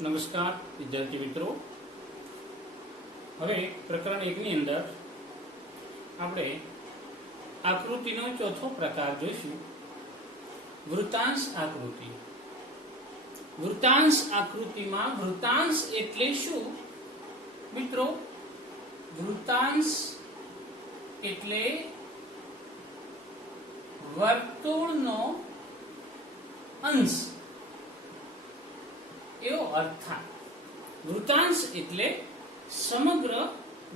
નમસ્કાર વિદ્યાર્થી મિત્રો, હવે પ્રકરણ 1 ની અંદર આપણે આકૃતિનો ચોથો પ્રકાર જોઈશું, વૃત્તાંશ આકૃતિ. વૃત્તાંશ આકૃતિમાં વૃત્તાંશ એટલે શું મિત્રો? વૃત્તાંશ એટલે વર્તુળનો અંશ એવો અર્થ થાય. વૃત્તાંશ એટલે સમગ્ર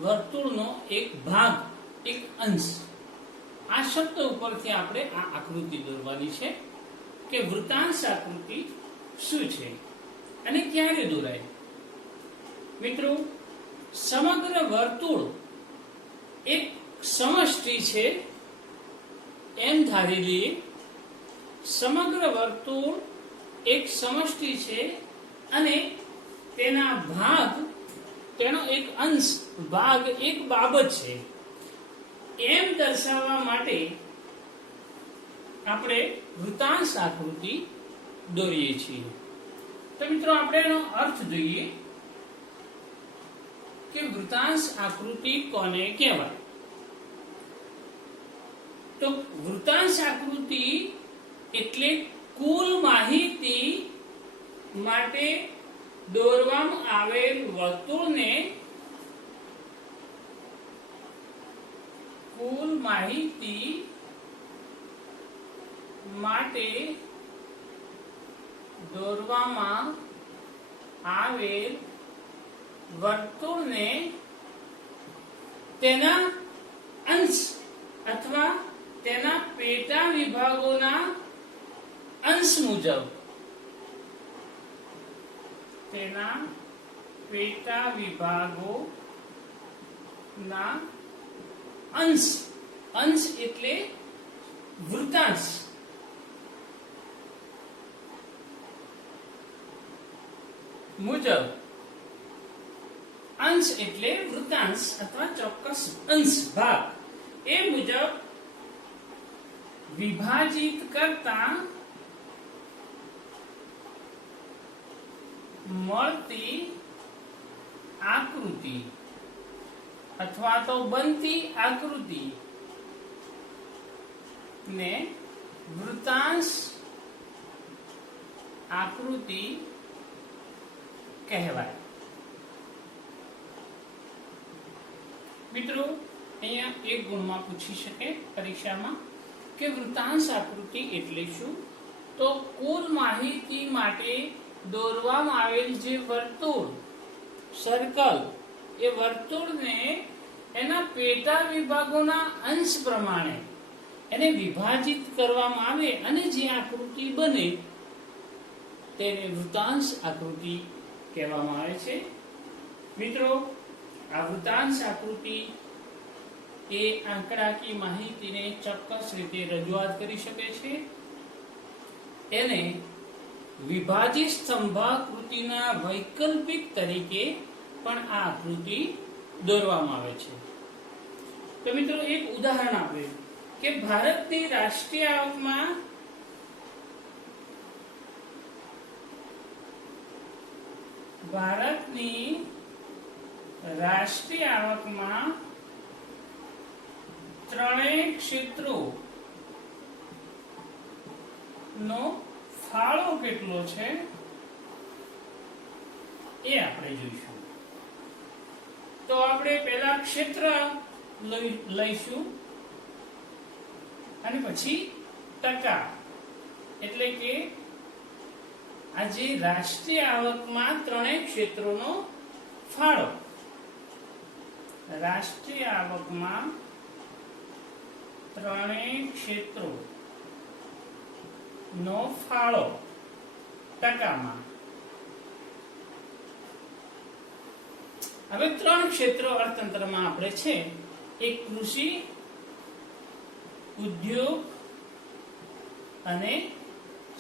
વર્તુળનો એક ભાગ, એક અંશ. આ શબ્દ ઉપરથી આપણે આ આકૃતિ દોરવાની છે કે વૃત્તાંશ આકૃતિ શું છે અને ક્યારે દોરાય. મિત્રો, સમગ્ર વર્તુળ એક સમષ્ટિ છે એમ ધારી લઈએ. સમગ્ર વર્તુળ એક સમષ્ટિ છે અને તેના ભાગ, તેનો એક અંશ, ભાગ એક બાબત છે એમ દર્શાવવા માટે આપણે વૃત્તાંશ આકૃતિ દોરીએ છીએ. તો મિત્રો, આપણે એનો અર્થ જોઈએ કે વૃત્તાંશ આકૃતિ કોને કહેવાય. તો વૃત્તાંશ આકૃતિ એટલે કુલ માહિતી માટે દોરવામાં આવેલ વર્તુળને કુલ માહિતી માટે દોરવામાં આવેલ વર્તુળને તેના અંશ અથવા તેના પેટા વિભાગોના અંશ મુજબ, તેના પેટા વિભાગોના અંશ, અંશ એટલે વૃત્તાંશ, મુજબ. અંશ એટલે વૃત્તાંશ અથવા ચોક્કસ અંશ, ભાગ, એ મુજબ વિભાજિત કરતા મળતી આકૃતિ અથવા તો બનતી આકૃતિ ને વૃત્તાંશ આકૃતિ કહેવાય. મિત્રો, અહીંયા એક ગુણમાં પૂછી શકે પરીક્ષામાં કે વૃત્તાંશ આકૃતિ એટલે શું? તો કુલ માહિતી માટે દોરવામાં આવેલ જે વર્તુળ, સર્કલ, એ વર્તુળને એના પેટા વિભાગોના અંશ પ્રમાણે એને વિભાજિત કરવામાં આવે અને જે આકૃતિ બને તેને વૃત્તાંશ આકૃતિ કહેવામાં આવે છે. મિત્રો, આ વૃત્તાંશ આકૃતિ એ આંકડાકીય માહિતીને ચોક્કસ રીતે રજૂઆત કરી શકે છે. એને વિભાજિત સ્તંભાકૃતિના વૈકલ્પિક તરીકે પણ આ આકૃતિ દોરવામાં આવે છે. તો મિત્રો, એક ઉદાહરણ આપે કે ભારતની રાષ્ટ્રીય આવકમાં ત્રણેય ક્ષેત્રો નો ફાળો કેટલો છે એ આપણે જોઈશું. તો આપણે પહેલા ક્ષેત્ર લઈશું અને પછી ટકા, એટલે કે આજે રાષ્ટ્રીય આવકમાં ત્રણેય ક્ષેત્રોનો ફાળો, રાષ્ટ્રીય આવકમાં ત્રણેય ક્ષેત્રો નો ફાળો ટકામાં. હવે ત્રણ ક્ષેત્રો અર્થતંત્રમાં આપણે છે, એક કૃષિ, ઉદ્યોગ અને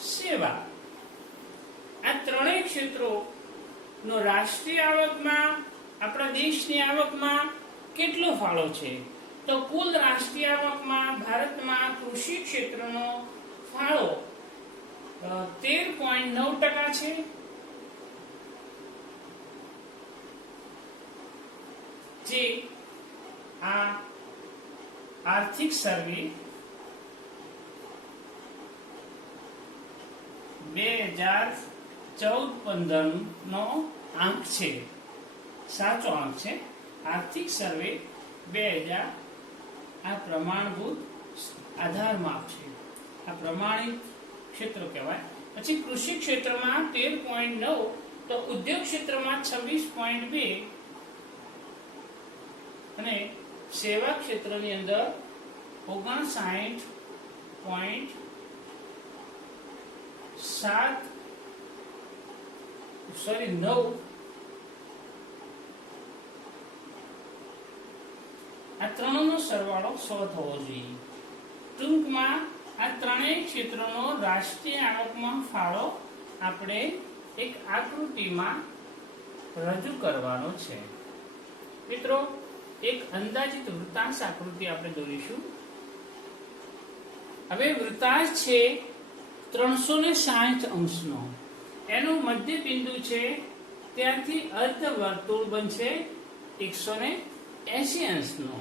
સેવા. આ ત્રણેય ક્ષેત્રો નો રાષ્ટ્રીય આવકમાં, આપણા દેશની આવકમાં કેટલો ફાળો છે? તો કુલ રાષ્ટ્રીય આવકમાં ભારતમાં કૃષિ ક્ષેત્રનો ફાળો 13.9% છે. જે આ આર્થિક સર્વે 2014-15 નો આંક છે, સાચો આંક છે. આર્થિક સર્વે 2000 આ પ્રમાણભૂત આધાર માપ છે, આ પ્રમાણિત ક્ષેત્રો કહેવાય. પછી કૃષિ ક્ષેત્રમાં 13.9, તો ઉદ્યોગ ક્ષેત્રમાં 26.2 અને સેવા ક્ષેત્રની અંદર 59.9 આ ત્રણનો સરવાળો 100 થવો જોઈએ. ટૂંકમાં આ ત્રણેય ક્ષેત્રનો રાષ્ટ્રીય આવકમાં ફાળો આપણે એક આકૃતિમાં રજૂ કરવાનો છે. મિત્રો, એક અંદાજિત વૃત્તાંશ આકૃતિ આપણે દોરીશું. હવે વૃત્તાંશ છે 360 અંશનો, એનું મધ્ય બિંદુ છે ત્યાંથી અર્ધ વર્તુળ બનશે 180 અંશનો.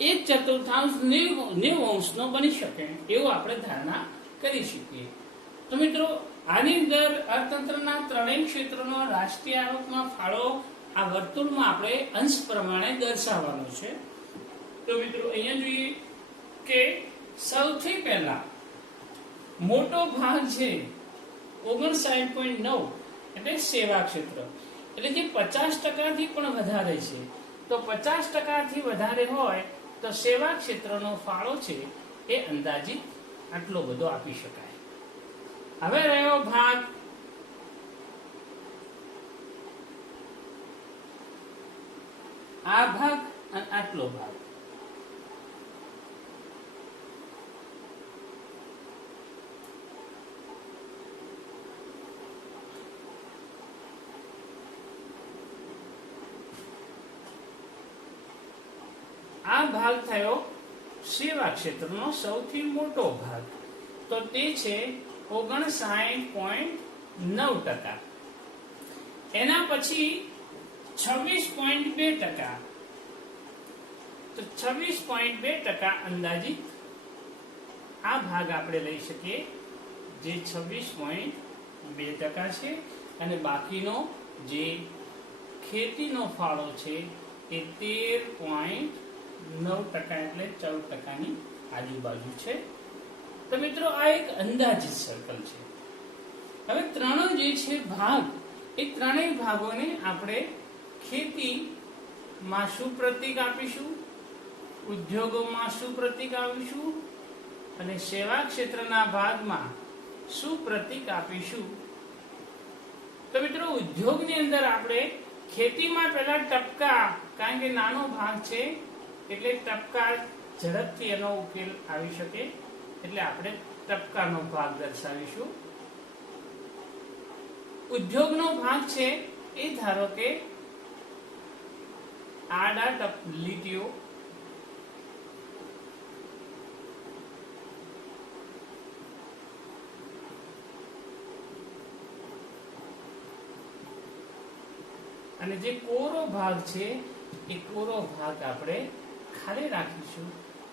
1/4 90 અંશનો બની શકે એવું આપણે ધારણા કરી શકીએ. તો મિત્રો, આની અંદર અર્થતંત્રના ત્રણેય ક્ષેત્રોનો રાષ્ટ્રીય આવકમાં ફાળો આ વર્તુળમાં આપણે અંશ પ્રમાણે દર્શાવવાનો છે. તો મિત્રો, અહીંયા જોઈએ કે સૌથી પહેલા મોટો ભાગ છે 59.9 એટલે સેવા ક્ષેત્ર, એટલે જે 50% થી પણ વધારે છે. તો 50% થી વધારે હોય તો સેવા ક્ષેત્રનો ફાળો છે એ અંદાજિત આટલો બધો આપી શકાય. હવે રહ્યો ભાગ આ ભાગ અને આટલો ભાગ. આ ભાગ થયો સેવા ક્ષેત્રનો સૌથી મોટો ભાગ, તો તે છે 59.9%. એના પછી 26.2%, તો 26.2% અંદાજિત આ ભાગ આપણે લઈ શકીએ, જે 26.2% છે. અને બાકીનો જે ખેતીનો ફાળો છે એ 13.9% એટલે 14%ની આજુબાજુ છે. તો મિત્રો, આ એક અંદાજિત સર્કલ છે. હવે ત્રણ જે છે ભાગ, એ ત્રણેય ભાગોને આપણે ખેતીમાં શું પ્રતીક આપીશું, ઉદ્યોગોમાં શું પ્રતીક આપીશું અને સેવા ક્ષેત્રના ભાગમાં શું પ્રતીક આપીશું. તો મિત્રો, ઉદ્યોગની અંદર આપણે ખેતીમાં પહેલા ટપકા, કારણ કે નાનો ભાગ છે એટલે ટપકા ઝડપથી એનો ઉકેલ આવી શકે, એટલે આપણે ટપકાનો ભાગ દર્શાવીશું. ઉદ્યોગનો ભાગ છે એ ધારો કે આડા લીટીઓ, અને જે કોરો ભાગ છે એ કોરો ભાગ આપણે ખાલી રાખીશું,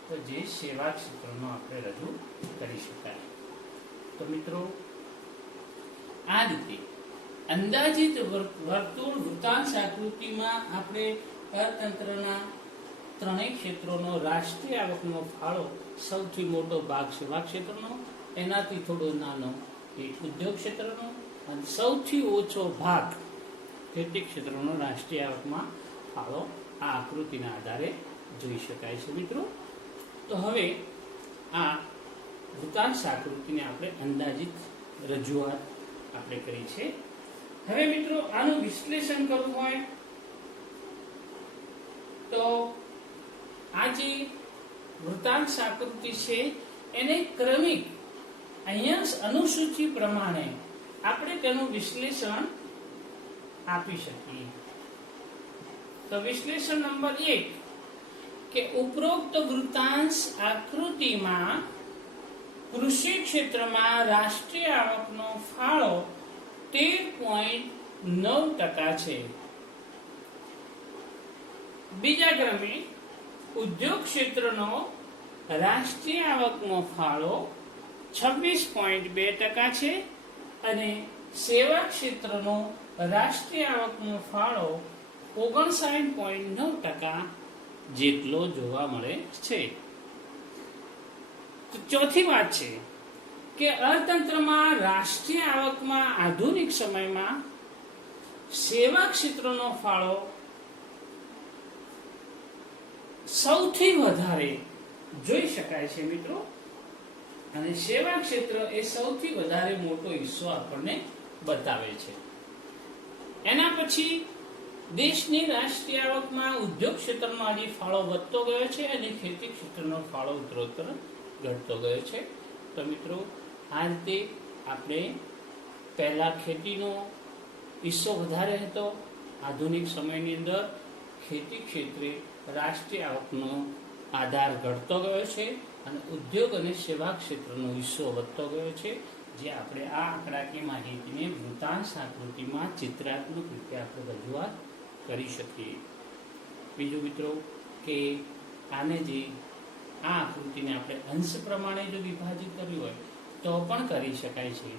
તો જે સેવા ક્ષેત્રનો આપણે રજૂ કરી શકાય. તો મિત્રો, આ રીતે અંદાજિત વર્તુળ વૃત્તાંશ આકૃતિમાં આપણે અર્થતંત્રના ત્રણેય ક્ષેત્રોનો રાષ્ટ્રીય આવકનો ફાળો સૌથી મોટો ભાગ સેવા ક્ષેત્રનો, એનાથી થોડો નાનો એ ઉદ્યોગ ક્ષેત્રનો, અને સૌથી ઓછો ભાગ ખેતી ક્ષેત્રનો રાષ્ટ્રીય આવકમાં ફાળો આ આકૃતિના આધારે જોઈ શકાય છે. મિત્રો, તો હવે આ વૃત્તાંશ આકૃતિને આપણે અંદાજિત રજૂઆત આપણે કરી છે. હવે મિત્રો, આનું વિશ્લેષણ કરવું હોય તો આ જે વૃત્તાંશ આકૃતિ છે એને ક્રમિક અહીંયા અનુસૂચિ પ્રમાણે આપણે તેનું વિશ્લેષણ આપી શકીએ. તો વિશ્લેષણ નંબર 1 કે ઉપરોક્ત વૃત્તાંશ આકૃતિમાં કૃષિ ક્ષેત્રમાં રાષ્ટ્રીય આવકનો ફાળો 13.9% છે. બીજા ક્રમે ઉદ્યોગ ક્ષેત્રનો રાષ્ટ્રીય આવકનો ફાળો 26.2% છે અને સેવા ક્ષેત્રનો રાષ્ટ્રીય આવકનો ફાળો 59.9% જેટલો જોવા મળે છે. ચોથી વાત છે કે અર્થતંત્રમાં રાષ્ટ્રીય આવકમાં આધુનિક સમયમાં સેવા ક્ષેત્રનો ફાળો સૌથી વધારે જોઈ શકાય છે મિત્રો, અને સેવા ક્ષેત્ર એ સૌથી વધારે મોટો હિસ્સો આપણને બતાવે છે. એના પછી દેશની રાષ્ટ્રીય આવકમાં ઉદ્યોગ ક્ષેત્રનો આજે ફાળો વધતો ગયો છે અને ખેતી ક્ષેત્રનો ફાળો ઉત્તરોત્તર ઘટતો ગયો છે. તો મિત્રો આ રીતે આપણે પહેલા ખેતીનો હિસ્સો વધારે હતો, આધુનિક સમયની અંદર ખેતી ક્ષેત્રે રાષ્ટ્રીય આવકનો આધાર ઘટતો ગયો છે અને ઉદ્યોગ અને સેવા ક્ષેત્રનો હિસ્સો વધતો ગયો છે, જે આપણે આ આંકડાકીય માહિતીને વૃત્તાંશ આકૃતિમાં ચિત્રાત્મક રીતે આપણે રજૂઆત કરી શકીએ. બીજું મિત્રો કે આને જે આ આકૃતિને આપણે અંશ પ્રમાણે જો વિભાજિત કરવી હોય તો પણ કરી શકાય છે.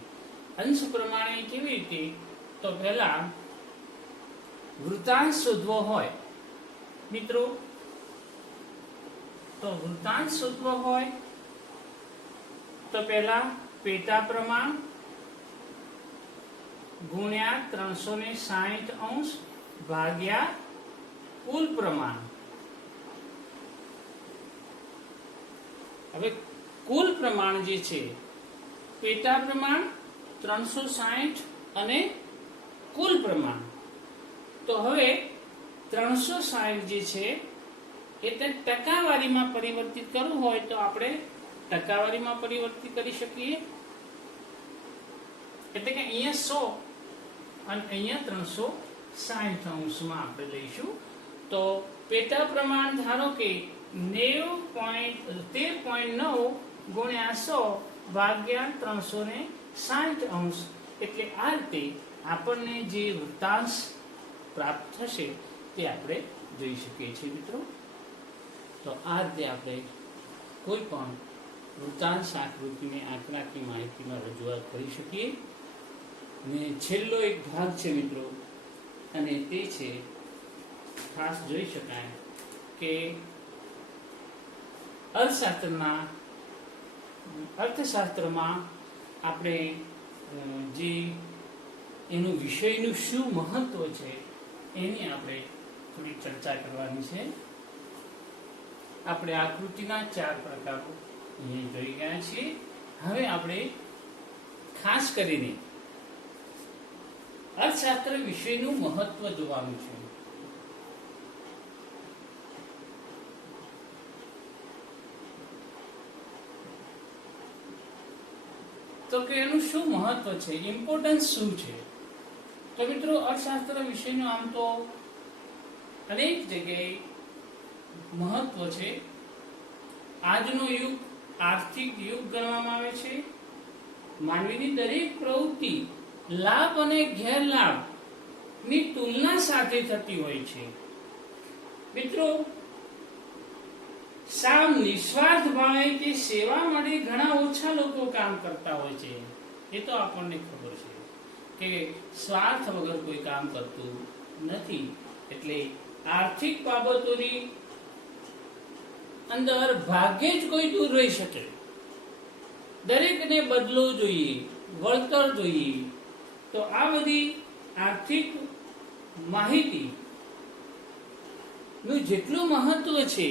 અંશ પ્રમાણે કેવી રીતે? તો પહેલા વૃત્તાંશ શોધવો હોય મિત્રો, તો વૃત્તાંશ શોધવો હોય તો પહેલા પેટા પ્રમાણ ગુણ્યા 360° ભાગ્યા કુલ પ્રમાણ. હવે કુલ પ્રમાણ જે છે, પેટા પ્રમાણ 360 અને કુલ પ્રમાણ, તો હવે 360 જે છે એટલે ટકાવારીમાં પરિવર્તિત કરવું હોય તો આપણે ટકાવારીમાં પરિવર્તિત કરી શકીએ. એટલે કે અહીંયા 100 અને અહીંયા 360° આપણે લઈશું. તો પેટા પ્રમાણ ધારો કે 13.9 ગુણ્યા 100 ભાગ્યા 360°, એટલે આ રીતે આપણને જે વૃત્તાંશ પ્રાપ્ત થશે તે આપણે જોઈ શકીએ છીએ મિત્રો. તો આ રીતે આપણે કોઈ પણ વૃત્તાંશ આકૃતિને આંકડાકીય માહિતીમાં રજૂઆત કરી શકીએ. અને છેલ્લો એક ભાગ છે મિત્રો, અને તે છે ખાસ જોઈ શકાય કે અર્થશાસ્ત્રમાં આપણે જે એનું વિષયનું શું મહત્વ છે એની આપણે થોડી ચર્ચા કરવાની છે. આપણે આકૃતિના 4 પ્રકારો અહીંયા જોઈ ગયા છીએ. હવે આપણે ખાસ કરીને અર્થશાસ્ત્ર વિષયનું મહત્વ જોવાનું છે. તો કે એનું શું મહત્વ છે, ઇમ્પોર્ટન્સ શું છે? તો મિત્રો અર્થશાસ્ત્ર વિષયનું આમ તો અનેક જગ્યાએ મહત્વ છે. આજનો યુગ આર્થિક યુગ ગણવામાં આવે છે. માનવીની દરેક પ્રવૃત્તિ લાભ અને ગેરલાભ ની તુલના સાથે થતી હોય છે. મિત્રો સાવ નિસ્વાર્થ ભાવે કે સેવા માટે ઘણા ઓછા લોકો કામ કરતા હોય છે. એ તો આપણને ખબર છે કે સ્વાર્થ વગર કોઈ કામ કરતું નથી. એટલે આર્થિક બાબતોની અંદર ભાગ્યે જ કોઈ દૂર રહી શકે. દરેકને બદલો જોઈએ, વળતર જોઈએ. તો આ બધી આર્થિક માહિતી નું જેટલું મહત્વ છે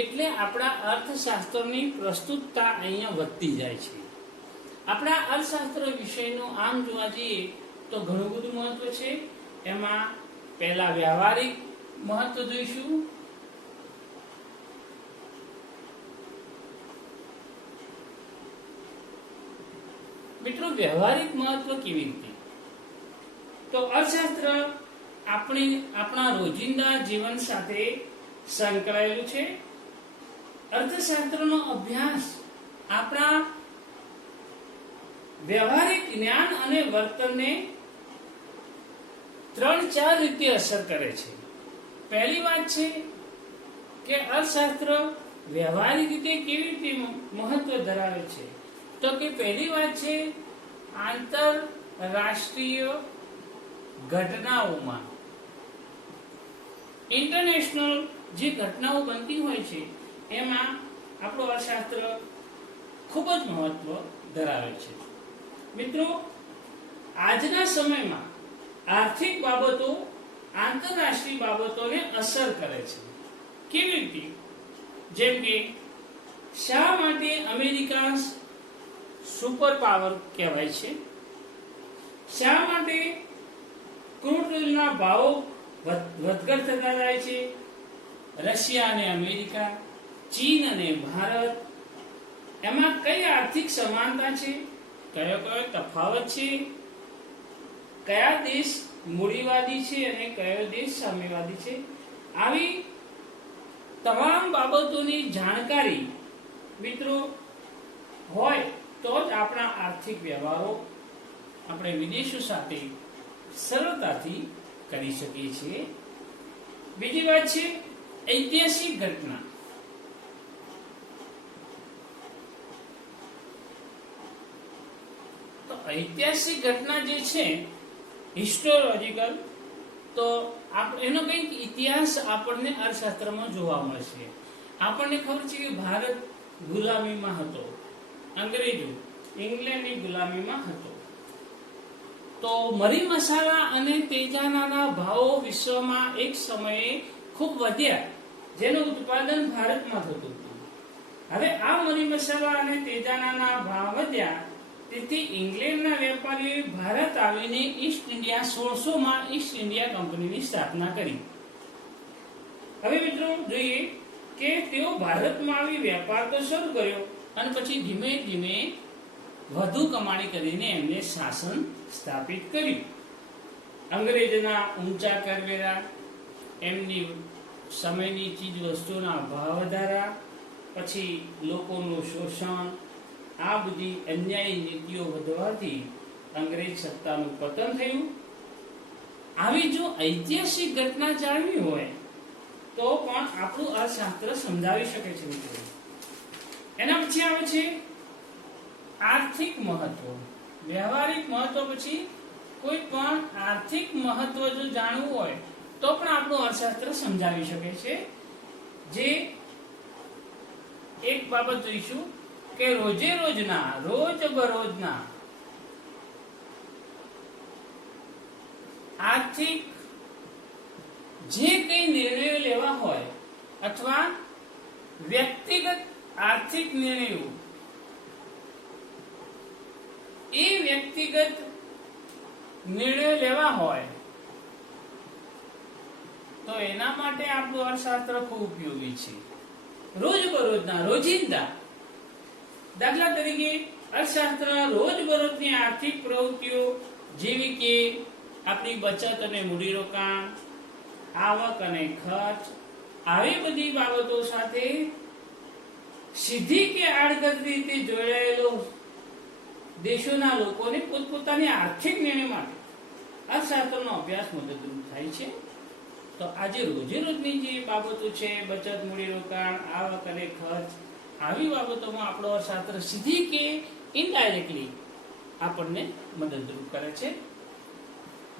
એટલે આપણા અર્થશાસ્ત્રની પ્રસ્તુતતા અહીંયા વધતી જાય છે. આપણા અર્થશાસ્ત્ર વિષયનું આમ જોવા જઈએ તો ઘણું બધું મહત્વ છે. એમાં પહેલા વ્યવહારિક મહત્વ જોઈશું. મિત્રો વ્યવહારિક મહત્વ કેવી રીતે? તો અર્થશાસ્ત્ર આપણા રોજિંદા જીવન સાથે સંકળાયેલું છે. અર્થશાસ્ત્રનો અભ્યાસ આપણા વ્યવહારિક જ્ઞાન અને વર્તનને 3-4 રીતે અસર કરે છે. પહેલી વાત છે કે અર્થશાસ્ત્ર વ્યવહારિક રીતે કેવી રીતે મહત્વ ધરાવે છે, તો કે પહેલી વાત છે આંતરરાષ્ટ્રીય ઘટનાઓમાં ઇન્ટરનેશનલ જે ઘટનાઓ બનતી હોય છે એમાં આપણું અર્થશાસ્ત્ર ખૂબ જ મહત્વ ધરાવે છે. મિત્રો, આજના સમયમાં આર્થિક બાબતો આંતરરાષ્ટ્રીય બાબતોને અસર કરે છે. કેવી રીતે? જેમ કે શા માટે અમેરિકા સુપર પાવર કહેવાય છે? શા માટે ક્રૂડ તેલના ભાવો વધઘટ થતા જાય છે? રશિયા અને અમેરિકા, ચીન અને ભારત, એમાં કઈ આર્થિક સમાનતા છે, કયો કયો તફાવત છે, કયા દેશ મૂડીવાદી છે અને કયો દેશ સામ્યવાદી છે, આવી તમામ બાબતોની જાણકારી મિત્રો હોય તો જ આપણા આર્થિક વ્યવહારો આપણે વિદેશો સાથે સરળતાથી કરી શકીએ છીએ. બીજી વાત છે ઐતિહાસિક ઘટના. તો ઐતિહાસિક ઘટના જે છે હિસ્ટોલોજીકલ, તો એનો કંઈક ઇતિહાસ આપણને અર્થશાસ્ત્રમાં જોવા મળશે. આપણને ખબર છે કે ભારત ગુલામીમાં હતો, અંગ્રેજો ઇંગ્લેન્ડની ગુલામીમાં હતો. તો મરી મસાલા અને તેજાનાના ભાવો વિશ્વમાં એક સમયે ખૂબ વધ્યા, જેનું ઉત્પાદન ભારતમાં થતું હતું. હવે આ મરી મસાલા અને તેજાનાના ભાવ વધ્યા, તેથી ઇંગ્લેન્ડના વેપારીઓએ ભારત આવીને ઈસ્ટ ઇન્ડિયા 1600માં ઈસ્ટ ઇન્ડિયા કંપનીની સ્થાપના કરી. હવે મિત્રો જોઈએ કે તેઓ ભારતમાં આવી વેપાર તો શરૂ કર્યો અને પછી ધીમે ધીમે વધુ કમાણી કરીને એમને શાસન સ્થાપિત કર્યું. અંગ્રેજોના ઊંચા કરવેરા, એમની સમયની ચીજ વસ્તુઓના ભાવ વધારા, પછી લોકોનું શોષણ, આ બધી અન્યાયી નીતિઓ વધવાથી અંગ્રેજ સત્તાનું પતન થયું. આવી જો ઐતિહાસિક ઘટના જાણવી હોય તો પણ આપણું અર્થશાસ્ત્ર સમજાવી શકે છે મિત્રો. એના પછી આવે છે આર્થિક મહત્વ. વ્યવહારિક મહત્વ પછી કોઈ પણ આર્થિક મહત્વ જો જાણવું હોય તો પણ આપણું અર્થશાસ્ત્ર સમજાવી શકે છે. જે એક બાબત જોઈશું કે રોજે રોજના રોજબરોજના આર્થિક જે કઈ નિર્ણયો લેવા હોય અથવા વ્યક્તિગત આર્થિક નિર્ણયો, એ વ્યક્તિગત નિર્ણયો લેવા હોય તો એના માટે આપણું અર્થશાસ્ત્ર ખૂબ ઉપયોગી છે. રોજબરોજના રોજિંદા, દાખલા તરીકે અર્થશાસ્ત્ર રોજબરોજની આર્થિક પ્રવૃત્તિઓ જેવી કે આપણી બચત અને મૂડીરોકાણ, આવક અને ખર્ચ, આવી બધી બાબતો સાથે સીધી કે આડકતરી રીતે જોડાયેલો દેશોના લોકોને પોતપોતાની આર્થિક નિર્ણય માટે અર્થશાસ્ત્રનો અભ્યાસ મદદરૂપ થાય છે. તો આજે રોજે રોજની જે બાબતો છે, બચત, મૂડીરોકાણ, આવક અને ખર્ચ, આવી બાબતોમાં આપણો અર્થશાસ્ત્ર સીધી કે ઇનડાયરેક્ટલી આપણને મદદરૂપ કરે છે.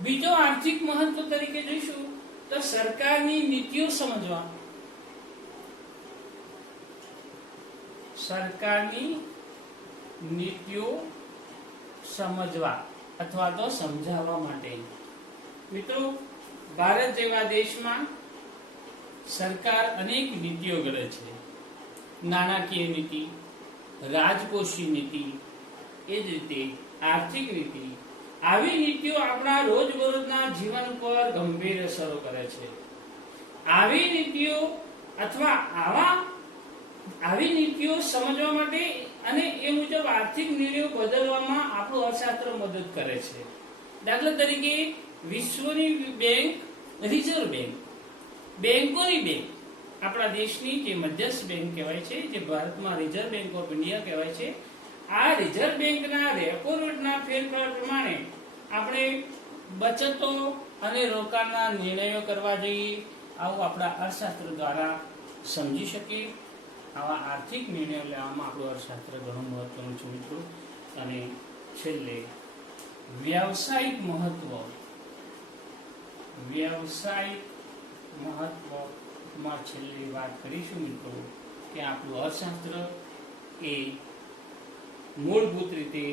બીજો આર્થિક મહત્વ તરીકે જોઈશું તો સરકારની નીતિઓ સમજવા. સરકારની નીતિઓ સમજવા અથવા તો સમજાવવા માટે મિત્રો, ભારત જેવા દેશમાં સરકાર અનેક નીતિઓ ઘડે છે. નાણાકીય નીતિ, રાજકોષીય નીતિ, એ જ રીતે આર્થિક નીતિ. આવી નીતિઓ આપણા રોજબરોજના જીવન પર ગંભીર અસરો કરે છે. આવી નીતિઓ અથવા આવી નીતિઓ સમજવા માટે અને એ મુજબ આર્થિક નિર્ણયો બદલવામાં આપણું અર્થશાસ્ત્ર મદદ કરે છે. દાખલા તરીકે વિશ્વની બેંક, રિઝર્વ બેંક, બેંકોની બેંક, આપણા દેશની જે મધ્યસ્થ બેંક કહેવાય છે, જે ભારતમાં રિઝર્વ બેંક ઓફ ઇન્ડિયા કહેવાય છે, આ રિઝર્વ બેંકના રેપો રેટના ફેરફાર પ્રમાણે આપણે બચતો અને રોકાણના નિર્ણયો કરવા જોઈએ. આવું આપણા અર્થશાસ્ત્ર દ્વારા સમજી શકીએ. આવા આર્થિક નિર્ણયો લેવામાં આપણું અર્થશાસ્ત્ર ઘણું મહત્વનું છે મિત્રો. અને છેલ્લે વ્યવસાયિક મહત્વમાં છેલ્લે વાત કરીશું મિત્રો કે આપણું અર્થશાસ્ત્ર એ મૂળભૂત રીતે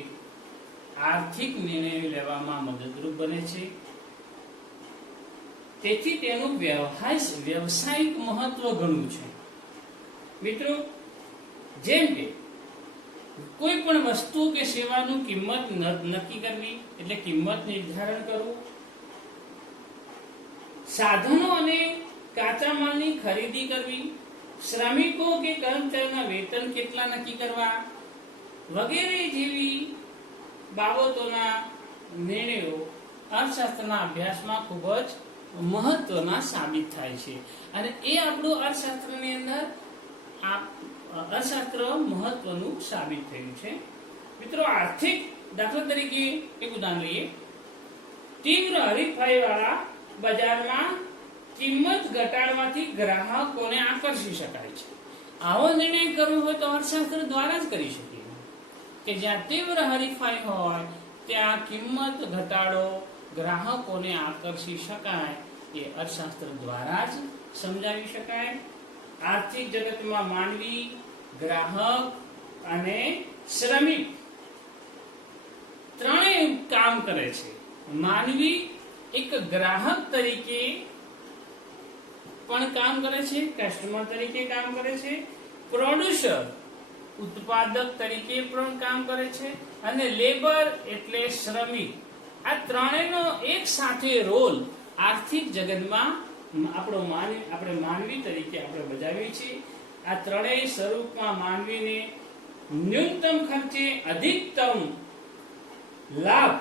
આર્થિક નિર્ણયો લેવામાં મદદરૂપ બને છે. તેથી તેનું વ્યવસાયિક મહત્વ ઘણું છે મિત્રો. જેમ કે કોઈ પણ વસ્તુ કે સેવાનું કિંમત નક્કી કરવી એટલે કિંમત નિર્ધારણ કરવું, સાધનો અને કાચા માલની ખરીદી કરવી, શ્રમિકો કે કર્મચારીના વેતન કેટલા નક્કી કરવા વગેરે જેવી બાબતોના નિર્ણયો અર્થશાસ્ત્રના અભ્યાસમાં ખૂબ જ મહત્વના સાબિત થાય છે. અને એ આપણું અર્થશાસ્ત્રની અંદર અર્થશાસ્ત્ર મહત્વનું સાબિત થયું છે મિત્રો. આર્થિક દાખલા તરીકે એક ઉદાહરણ લઈએ. તીવ્ર હરીફાઈ વાળા બજારમાં કિંમત ઘટાડવાથી ગ્રાહકોને આકર્ષી શકાય છે. આવો નિર્ણય કરવો હોય તો અર્થશાસ્ત્ર દ્વારા જ કરી શકીએ કે જ્યાં તીવ્ર હરીફાઈ હોય ત્યાં કિંમત ઘટાડો ગ્રાહકોને આકર્ષી શકાય એ અર્થશાસ્ત્ર દ્વારા જ સમજાવી શકાય. આર્થિક જગતમાં માનવી, ગ્રાહક અને શ્રમિક ત્રણેય કામ કરે છે. માનવી એક ગ્રાહક તરીકે પણ કામ કરે છે, કસ્ટમર તરીકે કામ કરે છે, પ્રોડ્યુસર ઉત્પાદક તરીકે પણ કામ કરે છે, અને લેબર એટલે શ્રમિક. આ ત્રણેયનો એક સાથે રોલ આર્થિક જગતમાં આપણે માનવી તરીકે આપણે બજાવીએ છીએ. આ ત્રણેય સ્વરૂપમાં માનવીને ન્યૂનતમ ખર્ચે અધિકતમ લાભ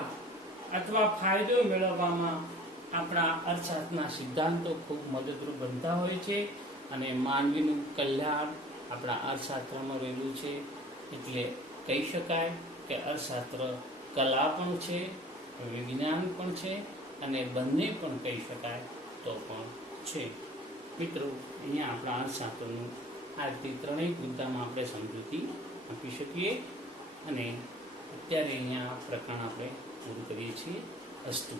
અથવા ફાયદો મેળવવામાં આપણા અર્થશાસ્ત્રના સિદ્ધાંતો ખૂબ મદદરૂપ બનતા હોય છે. અને માનવીનું કલ્યાણ આપણા અર્થશાસ્ત્રમાં રહેલું છે. એટલે કહી શકાય કે અર્થશાસ્ત્ર કલા પણ છે, વિજ્ઞાન પણ છે, અને બંને પણ કહી શકાય તો પણ છે. મિત્રો, અહીંયા આપણા અર્થશાસ્ત્રનું આ રીતે ત્રણેય મુદ્દામાં આપણે સમજૂતી આપી શકીએ. અને અત્યારે અહીંયા આ પ્રકરણ આપણે પૂરું કરીએ છીએ. અસ્તુ.